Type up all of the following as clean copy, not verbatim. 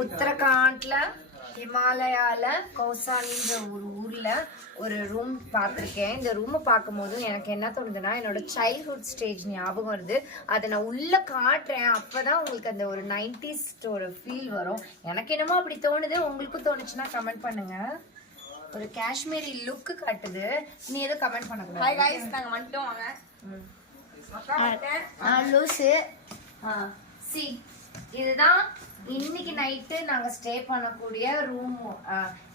உத்தரகாண்ட்ல ஹிமாலயால கௌசாலின்ற ஒரு ஊர்ல ஒரு ரூம் பார்த்துருக்கேன். இந்த ரூமை பார்க்கும்போது எனக்கு என்ன தோணுதுன்னா, என்னோட சைல்ட்ஹுட் ஸ்டேஜ் ஞாபகம் வருது. அதை நான் உள்ள காட்டுறேன், அப்பதான் உங்களுக்கு அந்த ஒரு 90s ஒரு ஃபீல் வரும். எனக்கு என்னமோ அப்படி தோணுது. உங்களுக்கும் தோணுச்சுன்னா கமெண்ட் பண்ணுங்க. ஒரு காஷ்மீரி லுக்கு காட்டுது. நீ எதுவும் கமெண்ட் பண்ணக்கூடாது. ஹாய் गाइस, நாங்க வந்துட்டோம். வாங்க. லூசு. சி, இதுதான் இன்னைக்கு நைட்டு நாங்க ஸ்டே பண்ணக்கூடிய ரூம்.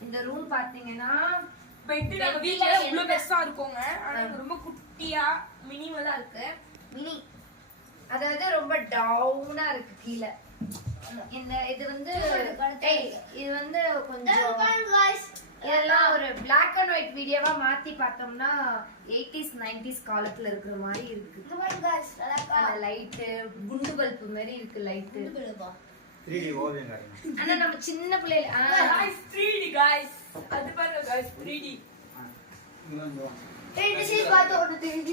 இந்த ரூம் பாத்தீங்கன்னா பெட் நம்ம வீட்ல இவ்வளவு பெருசா இருக்குங்க. ஆனா ரொம்ப குட்டியா மினிமலா இருக்கு. மினி, அதாவது ரொம்ப டவுனா இருக்கு கீழே. இந்த இது வந்து இது வந்து கொஞ்சம் இதெல்லாம் ஒரு பிளாக் அண்ட் ஒயிட் வீடியோவா மாத்தி பார்த்தோம்னா 80s 90s காலத்துல இருக்கிற மாதிரி இருக்கு. லைட் குண்டு பல்பு மாதிரி இருக்கு. லைட் 3D ஓவியம் காட்டுங்க. ஆனா நம்ம சின்ன பிள்ளைல गाइस 3D गाइस, அது பாருங்க guys 3D. this is what ஒரு 3D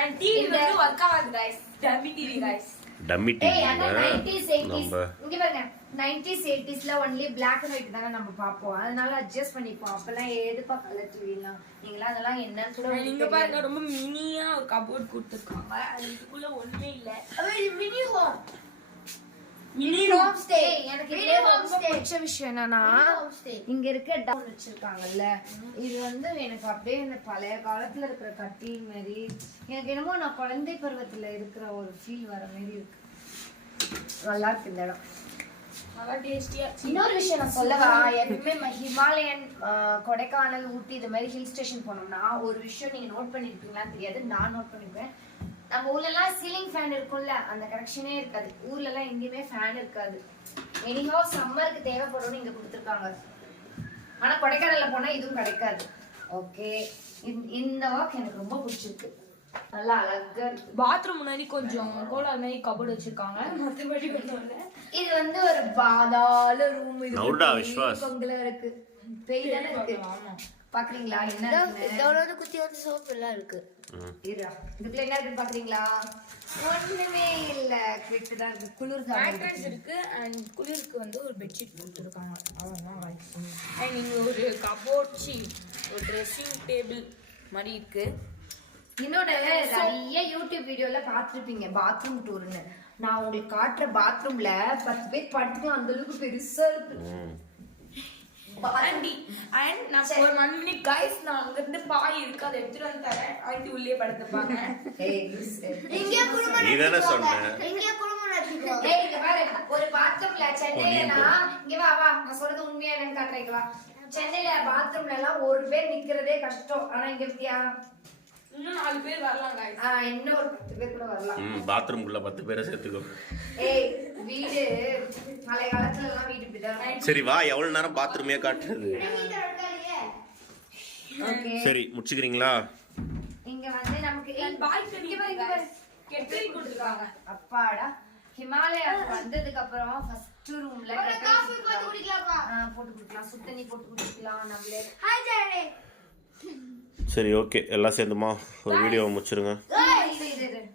and TV வந்து வர்க் ஆகாது guys. Dummy TV guys. Dummy ஏய் அந்த டிவி 90s 80s இங்க பாருங்க. 90s 80sல ஒன்லி black and white தான நம்ம பாப்போம். அதனால அட்ஜஸ்ட் பண்ணிப்போம். அப்பலாம் ஏதுப்பா கலர் டிவிலாம். நீங்களா அதெல்லாம் என்னன்னு கூட நீங்க பாருங்க, ரொம்ப மினியா ஒரு கபோர்ட் கொடுத்திருக்காங்க. அதுக்குள்ள ஒண்ணுமே இல்ல. Mini home. Mini home stay. எனக்கு இதே ரொம்ப பிடிச்ச விஷயம் என்னன்னா, இங்க இருக்க டவுன் வச்சிருக்காங்கல்ல, இது வந்து எனக்கு அப்படியே இந்த பழைய காலத்துல இருக்கிற கட்டில் மாதிரி எனக்கு என்னமோ நான் குழந்தை பருவத்துல இருக்கிற ஒரு ஃபீல் வர மாதிரி இருக்கு. நல்லா இருக்கு இந்த இடம். நல்லா டேஸ்டியா. இன்னொரு விஷயம் நான் சொல்லவா, எப்பவுமே ஹிமாலயன், கொடைக்கானல், ஊட்டி இது மாதிரி ஹில் ஸ்டேஷன் போனோம்னா ஒரு விஷயம் நீங்க நோட் பண்ணிருப்பீங்களான்னு தெரியாது, நான் நோட் பண்ணிருப்பேன். நம்ம ஊர்ல எல்லாம் சீலிங் ஃபேன் இருக்கும்ல, அந்த கனெக்ஷனே இருக்காது. ஊர்ல எல்லாம் எங்கேயுமே ஃபேன் இருக்காது. எனிஹோ சம்மருக்கு தேவைப்படும்னு இங்க கொடுத்துருக்காங்க. ஆனா கொடைக்கானல்ல போனா இதுவும் கிடைக்காது. ஓகே, இந்த வாக் எனக்கு ரொம்ப பிடிச்சிருக்கு. நல்லா அழகா இருக்கு. பாத்ரூம் முன்னாடி கொஞ்சம் கோலார் மாதிரி கபோர்ட் வச்சிருக்காங்க. மத்தபடி ஒண்ணும் இது வந்து ஒரு பாதாள ரூம். இது நவுடா விஸ்வாஸ் பங்களா இருக்கு. பேய் தானே இருக்கு. பாக்குறீங்களா என்ன இதோட குத்தி வந்து சோப்பு எல்லாம் இருக்கு. இதுக்குள்ள என்ன இருக்கு பாக்குறீங்களா? ஒண்ணுமே இல்ல. கிட்ட தான் இருக்கு. குளிர் மேட்ரஸ் இருக்கு and குளிருக்கு வந்து ஒரு பெட்ஷீட் போட்டுருக்காங்க. அவ்வளவுதான் गाइस. and இங்க ஒரு கபோர்ட் ஒரு ட்ரெஸ்ஸிங் டேபிள் மாதிரி இருக்கு. இன்னொன்னு நிறைய யூடியூப் வீடியோல பாத்துருப்பீங்க பாத்ரூம் டூர்னு. நான் உங்களுக்கு காட்டுற பாத்ரூம்ல 10 பேர் படுத்துக்கலாம், அந்த அளவுக்கு பெருசா இருக்கு. and நான் ஒரு 1 minute गाइस, நான் அங்க இருந்து பாய் இருக்கு, அதை எடுத்துட்டு வந்து தரேன். ஆண்டி உள்ளே படுத்துப்பாங்க. இங்க குடும்பம் நீதானே சொன்ன. இங்க குடும்பம் நடத்திக்கோ. ஏய் இங்க பாரு, ஒரு பாத்ரூம்ல சென்னையிலனா இங்க வா வா, நான் சொல்றது உண்மையா என்னன்னு காட்டுறேன். இங்க வா. சென்னையில பாத்ரூம்ல எல்லாம் ஒரு பேர் நிக்கிறதே கஷ்டம். ஆனா இங்க எப்படியா இன்னும் 4 பேர் வரலாம் गाइस. இன்னும் ஒரு 10 பேர் கூட வரலாம். பாத்ரூம் குள்ள 10 பேரை சேர்த்துக்கோ. ஏய் வீடு பழைய காலத்துல எல்லாம் வீடு இப்படிதான். சரி வா, எவ்வளவு நேரம் பாத்ரூமே காட்டுறது. ஓகே சரி முடிச்சுக்கிறீங்களா? இங்க வந்து நமக்கு பால்கனி கெட்டல் கொடுத்திருக்காங்க. அப்பாடா, ஹிமாலயா வந்ததுக்கு அப்புறம் ஃபர்ஸ்ட் ரூம்ல காபி போட்டு குடிக்கலாம். போட்டு குடிக்கலாம், சுடு தண்ணி போட்டு குடிக்கலாம் நம்மளே. ஹாய் ஜெரே. சரி ஓகே, எல்லாம் சேர்ந்துமா ஒரு வீடியோவை முடிச்சிருங்க.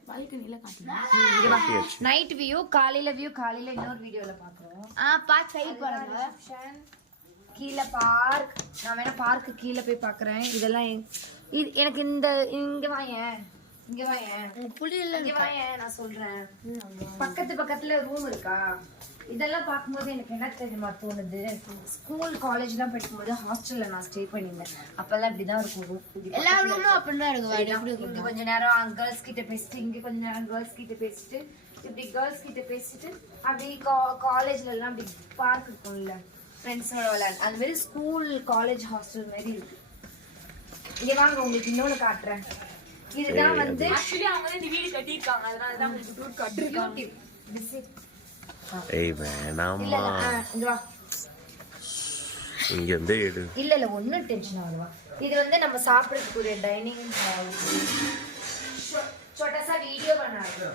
பால்கனில காட்டுங்க. நைட் வியூ, காலையில வியூ. காலையில இன்னொரு வீடியோல பாக்குறோம். பார்க் சைடு பாருங்க. கீழே பார்க். நான் வேணா பார்க்கு கீழே போய் பாக்குறேன். இதெல்லாம் எனக்கு இந்த இங்க வாயேன், இங்க வாயேன், புளியில இங்க வாயேன். நான் சொல்றேன், பக்கத்துல ரூம் இருக்கா? இதெல்லாம் பார்க்கும்போது எனக்கு என்ன தெரியுமா தோணுது, ஸ்கூல் காலேஜ் தான் படிக்கும்போது ஹாஸ்டல்ல நான் ஸ்டே பண்ணிருந்தேன். அப்பெல்லாம் இப்படிதான் இருக்கும். எல்லா ரூமும் அப்படிதான் இருக்கும். இங்க கொஞ்ச நேரம் கேர்ள்ஸ் கிட்ட பேசிட்டு, இங்க கொஞ்ச நேரம் கேர்ள்ஸ் கிட்ட பேசிட்டு, இப்படி கேர்ள்ஸ் கிட்ட பேசிட்டு, அப்படி காலேஜ்ல எல்லாம் அப்படி பார்க் இருக்கும்ல, ஃப்ரெண்ட்ஸோட விளையாடு. அது மாதிரி ஸ்கூல் காலேஜ் ஹாஸ்டல் மாதிரி இருக்கு. இங்க வாங்க, உங்களுக்கு இன்னொன்னு காட்டுறேன். இதுதான் வந்து ஆக்சுவலி அவங்க இந்த வீடு கட்டிருக்காங்க. அதனால தான் உங்களுக்கு டூர் காட்டுறாங்க. ஏய் வேணாமா, இங்க வா. இங்க இருந்து எடு. இல்ல ஒன்னும் டென்ஷன் ஆகலவா. இது வந்து நம்ம சாப்பிடக்கூடிய டைனிங் ஹால். छोटा सा वीडियो बना है.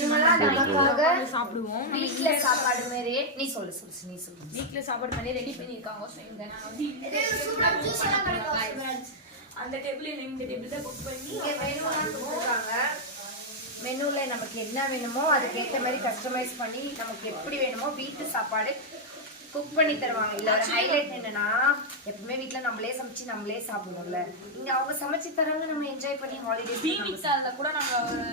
இவங்கலாம் நமக்காக சாப்பிடுவோம். வீட்ல சாப்பாடு மாதிரி. நீ சொல்லு. வீட்ல சாப்பாடு மாதிரி ரெடி பண்ணிருக்காங்க. சோ இங்க நான் வந்து அந்த டேபிள் இந்த டேபிள் தான் புக் பண்ணி இங்க மெனுலாம் கொடுத்திருக்காங்க. மெனுவில் நமக்கு என்ன வேணுமோ அதுக்கேற்ற மாதிரி கஸ்டமைஸ் பண்ணி நமக்கு எப்படி வேணுமோ வீட்டு சாப்பாடு குக் பண்ணி தருவாங்க. இல்லை ஒரு ஹைலைட் என்னன்னா எப்பவுமே வீட்டில் நம்மளே சமைச்சு நம்மளே சாப்பிடணும்ல. இங்கே அவங்க சமைச்சு தராங்க, நம்ம என்ஜாய் பண்ணி ஹாலிடேஸ். பீனிக்ஸால கூட நம்ம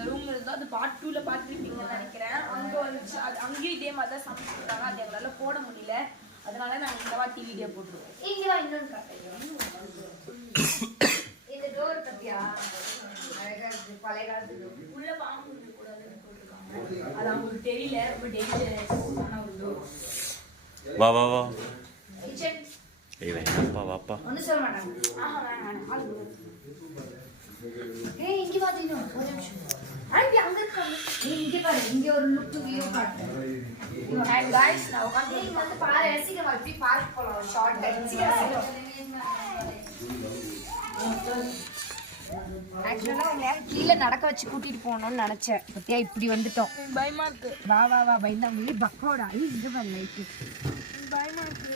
ரூம்ல இருந்தோம். அது பார்ட் 2ல பார்த்துருப்பீங்கன்னு நினைக்கிறேன். அங்கே வந்துச்சு அது அங்கேயும் இதே மாதிரி தான் சமைச்சு கொடுத்தாங்க. அது எங்களால் போட முடியல. அதனால நாங்கள் இந்த வாட்டி வீடியோ போட்டுருவோம். இங்கே இன்னொன்று காட்டுறேன். இந்த டோர் பத்தியா அழகா இருக்கு, பழைய காலத்துக்கு. உள்ள வாங்க கூடாதுன்னு போட்டுருக்காங்க. அது அவங்களுக்கு தெரியல. ரொம்ப டேஞ்சரஸான ஒரு டோர். வா வா வா. கிச்சன் ஏய் வேணாப்பா வாப்பா. ஒன்றும் சொல்ல மாட்டாங்க. ஏய் இங்கே பார்த்தீங்க ஒரு நிமிஷம். ஆண்டி அங்கே இருக்காங்க. இங்கே பாரு, இங்கே ஒரு லுக் வியூ காட்டுறேன். அண்ட் गाइस நான் உட்கார்ந்து நீங்க வந்து பாரு, சீக்கிரம் வந்து பார்க் போலாம். ஒரு ஷார்ட் டைம் சீக்கிரம். ஆக்சுவலா உங்களை கீழே நடக்க வச்சு கூட்டிட்டு போகணும்னு நினைச்சேன். பத்தியா இப்படி வந்துட்டோம். பயமா இருக்கு. வா வா வா பயந்தாங்க. பக்கோடா இங்க பாரு லைட். பயமா இருக்கு.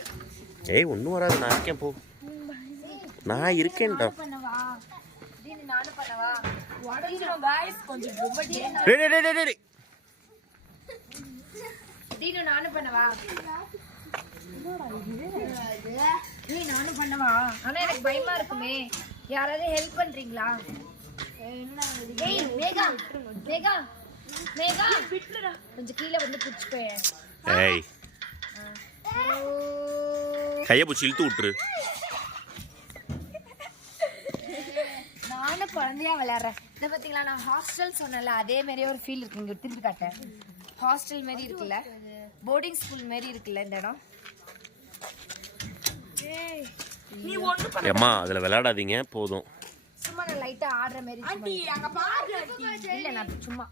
ஏய் ஒன்றும் வராது, நான் இருக்கேன் போ. நான் இருக்கேன்டா. பண்ணவா தீனு, நானும் பண்ணவா. உடஞ்சிரும் गाइस. கொஞ்சம் ரொம்ப டேஞ்சர். டேய் டேய் டேய் டேய். தீனு நானும் பண்ணவா. ஏய் நானும் பண்ணவா. ஆனா எனக்கு பயமா இருக்குமே. யாராவது ஹெல்ப் பண்றீங்களா? ஏய் மேகா மேகா மேகா விட்டுடா. கொஞ்சம் கீழே வந்து புடிச்சுக்கோ. ஏய் கையை பிடிச்சி இழுத்து விட்டுரு. நானும் குழந்தையா விளையாடுறேன். இதை பார்த்தீங்களா, நான் ஹாஸ்டல் சொன்னல அதே மாதிரியே ஒரு ஃபீல் இருக்கு. இங்கே திருப்பி காட்டேன். ஹாஸ்டல் மாரி இருக்குல்ல, போர்டிங் ஸ்கூல் மாரி இருக்குல்ல இந்த இடம். நீ ஒண்ணு பண்ண. ஏம்மா அதில் விளையாடாதீங்க போதும். சும்மா நான் லைட்டா ஆடுற மாதிரி. ஆண்டி அங்க பாரு ஆண்டி. இல்ல நான் சும்மா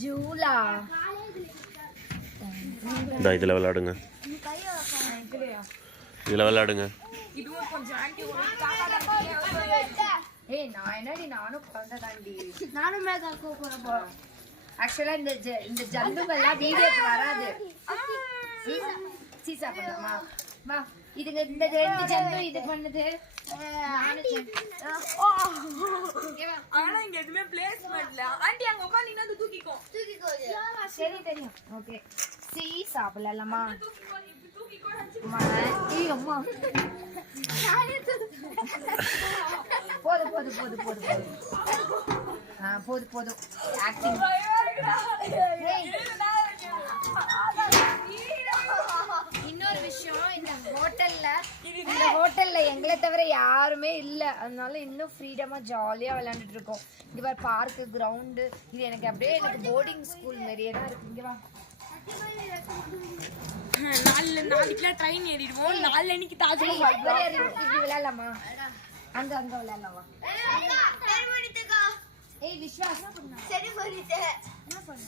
ஜூலா இந்த இதில் விளையாடுங்க, இதில் விளையாடுங்க. இதுவும் கொஞ்சம் ஆண்டி ஒரு தாத்தா. ஏய் நான் என்னடி, நானும் குழந்தை தாண்டி. நானும் மேகா கூப்பிடுறோம். ஆக்சுவலா இந்த ஜந்துங்கெல்லாம் வீடியோக்கு வராது. சீசா பண்ணலாமா? வா இதுங்க இந்த ரெண்டு ஜந்து இது பண்ணுது. ஆனா இங்க எதுமே பிளேஸ்மென்ட்ல. ஆண்டி அங்க உட்கார்ந்தீங்கன்னா அது தூக்கிக்கோ. சரி தெரியும். ஓகே சி சாப்பிடலாமா? தூக்கிக்கோ. ஏய் அம்மா போதும் போதும் போதும் போதும் போதும். போதும் போதும் ஆக்டிங். இன்னொரு விஷயம், இந்த ஹோட்டல்ல எங்களை தவிர யாருமே இல்லை. அதனால இன்னும் ஃப்ரீடமா ஜாலியா விளையாண்டுட்டு இருக்கோம். இங்க பாரு பார்க்கு, கிரவுண்டு. இது எனக்கு அப்படியே எனக்கு போர்டிங் ஸ்கூல் மாதிரியே தான் இருக்கு. இங்க வா. நாளைக்குலாம் ட்ரெயின் ஏறிடுவோம். நாளைக்கு தாஜ்மஹால் இப்படி விளையாடலாமா? அங்க அங்க விளையாடலாமா? ஏய் விஸ்வாஸ் சரி போறிட்டே என்ன பண்ண?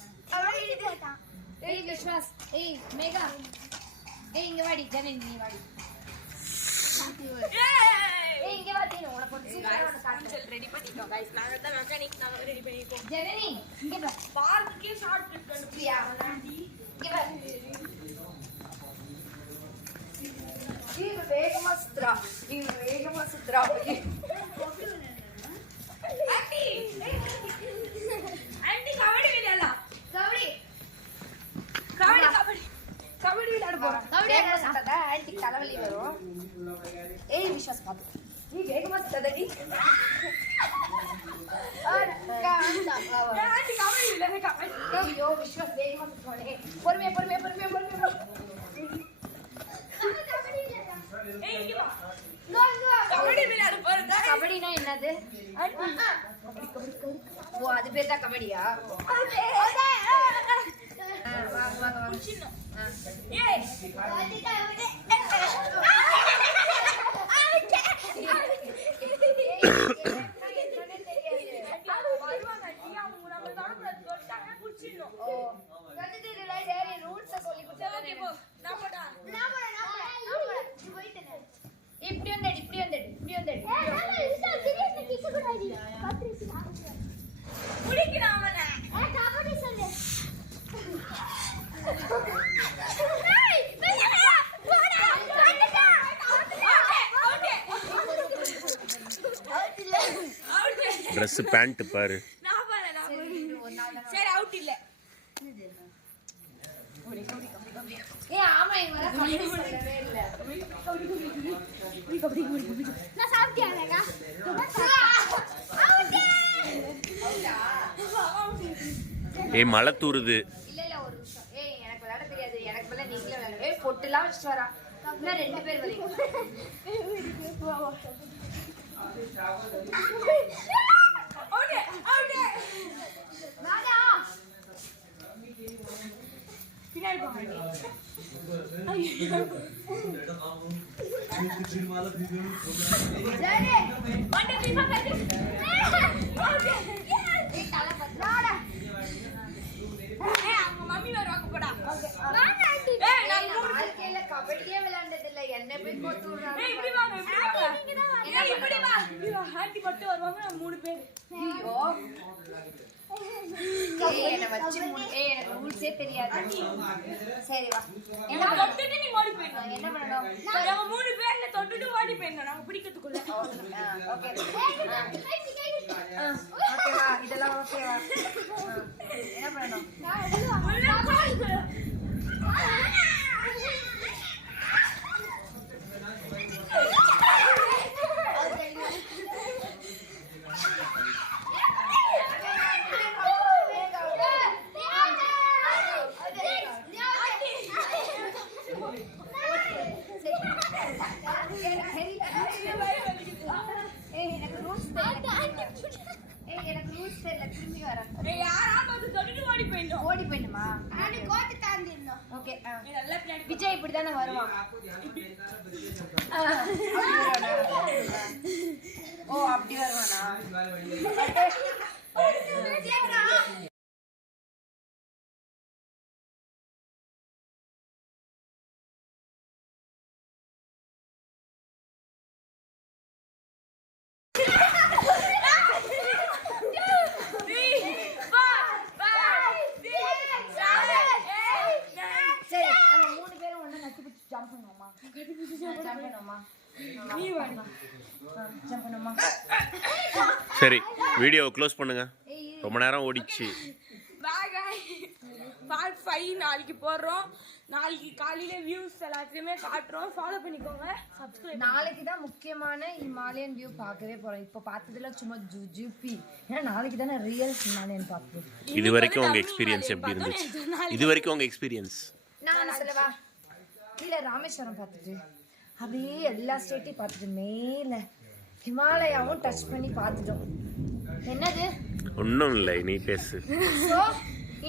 ஏய் விஸ்வாஸ், ஏய் மேகா, ஏய் இங்க வாடி. ஜனனி நீ வாடி. ஏய் இங்க வாடி. உன போட்டு சூப்பரா கான்செல் ரெடி பண்ணிட்டோம் गाइस. நாங்க தான் மெக்கானிக், நாங்க ரெடி பண்ணிட்டோம். ஜனனி இங்க வா. பார்க்குக்கே ஷார்ட் கட் கண்டுபிடியா ஆண்டி. இங்க வா. இது வேகமா சுத்ரா. ஆண்டி ஆண்டி கபடி விளையாடலாம். கபடி விளையாட போறோம். வேகமா சுத்தாத ஆன்ட்டி தலைவலி வரும். ஏய் விஸ்வாஸ் பாத்து. நீ வேகமா சுத்தாதடி. ஆண்டி கபடி விளையாட. ஐயோ விஸ்வாஸ் வேகமா சுத்தானே. பொறுமையா. ஏய் இங்க வா. கபடி விளையாட போறோம். கபடினா என்னது? ஓ அது பேர் தான் கபடியா? வாங்க சின்ன. ஏய் ட்ரெஸ் பேண்ட் பாரு. நான் பாரு ஏய் ஆமா இங்க வர கபடி சொல்லவே இல்ல. நான் சாப்பிட்டியாங்க? ஏய் மழை தூருது. இல்ல இல்ல ஒரு நிமிஷம். ஏய் எனக்கு விளையாட தெரியாது. எனக்கு பதிலா நீங்களே விளையாடுங்க. ஏய் பொட்டுலாம் வச்சிட்டு வரா. இன்னும் 2 பேர் வரீங்க. Okay okay. வாடா. பின்னாடி போங்க. சரி. வாடா நீ பாக்க. ஓகே. ஏய் தல பத்ராடா. ஏய் அவங்க மம்மி வருவாங்க போடா. ஓகே. நான் ஆண்டி. ஏய் நான் வாழ்க்கையில கபடியே விளையாண்டது இல்ல. என்ன போய் கோத்து விடுறாங்க. ஏய் இப்படி வாங்க இப்படி வாங்க. ஏய் இப்படி வா. ஆண்டி மட்டும் வருவாங்க நான் 3 பேர். ஐயோ. ஏய் என்ன வச்சு ஏய் எனக்கு ரூல்ஸே தெரியாது. சரி வா. என்ன தொட்டுட்டு நீ ஓடி போய்டணும். என்ன பண்ணனும்? நாங்க 3 பேர்ல தொட்டுட்டு ஓடி போய்டணும். நாங்க பிடிக்கிறதுக்குள்ள. ஓகே. ஓகே வா. இதெல்லாம் ஓகே வா. என்ன பண்ணனும்? விஜய் இப்படிதானே வருவான். ஓ அப்படி வருவானா? சரி வீடியோ க்ளோஸ் பண்ணுங்க. ரொம்ப நேரம் ஓடிச்சு. பார்ட் 5 நாளைக்கு போடுறோம். நாளைக்கு காலையில வியூஸ் எல்லாத்தையுமே காட்டுறோம். ஃபாலோ பண்ணிக்கோங்க. சப்ஸ்கிரைப். நாளைக்கு தான் முக்கியமான ஹிமாலயன் வியூ பார்க்கவே போறோம். இப்போ பார்த்ததுல சும்மா ஜூபி. ஏன்னா நாளைக்கு தானே ரியல் ஹிமாலயன் பார்க்கணும். இது வரைக்கும் உங்க எக்ஸ்பீரியன்ஸ் எப்படி இருந்துச்சு? இது வரைக்கும் உங்க எக்ஸ்பீரியன்ஸ் நான் சொல்லவா? கீழே ராமேஸ்வரம் பார்த்துட்டு அப்படியே எல்லா ஸ்டேட்டையும் பார்த்துட்டு மேலே ஹிமாலயாவும் டச் பண்ணி பார்த்துட்டோம். என்னது? ஒன்றும் இல்லை, நீ பேசு. ஸோ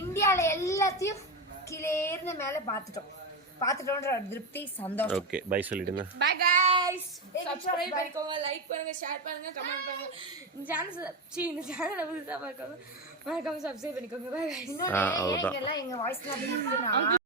இந்தியாவில் எல்லாத்தையும் கீழே இருந்து மேலே பார்த்துட்டோன்ற திருப்தி சந்தோஷம். ஓகே பை சொல்லிடுங்க. By guys. சப்ஸ்கிரைப் பண்ணிக்கோங்க, லைக் பண்ணுங்க, ஷேர் பண்ணுங்க, கமெண்ட் பண்ணுங்க. இந்த சேனலை புதுசா பார்க்கணும் மறக்காம சப்ஸ்கிரைப் பண்ணிக்கோங்க. By guys. இன்னொன்று எங்க வாய்ஸ்லாம்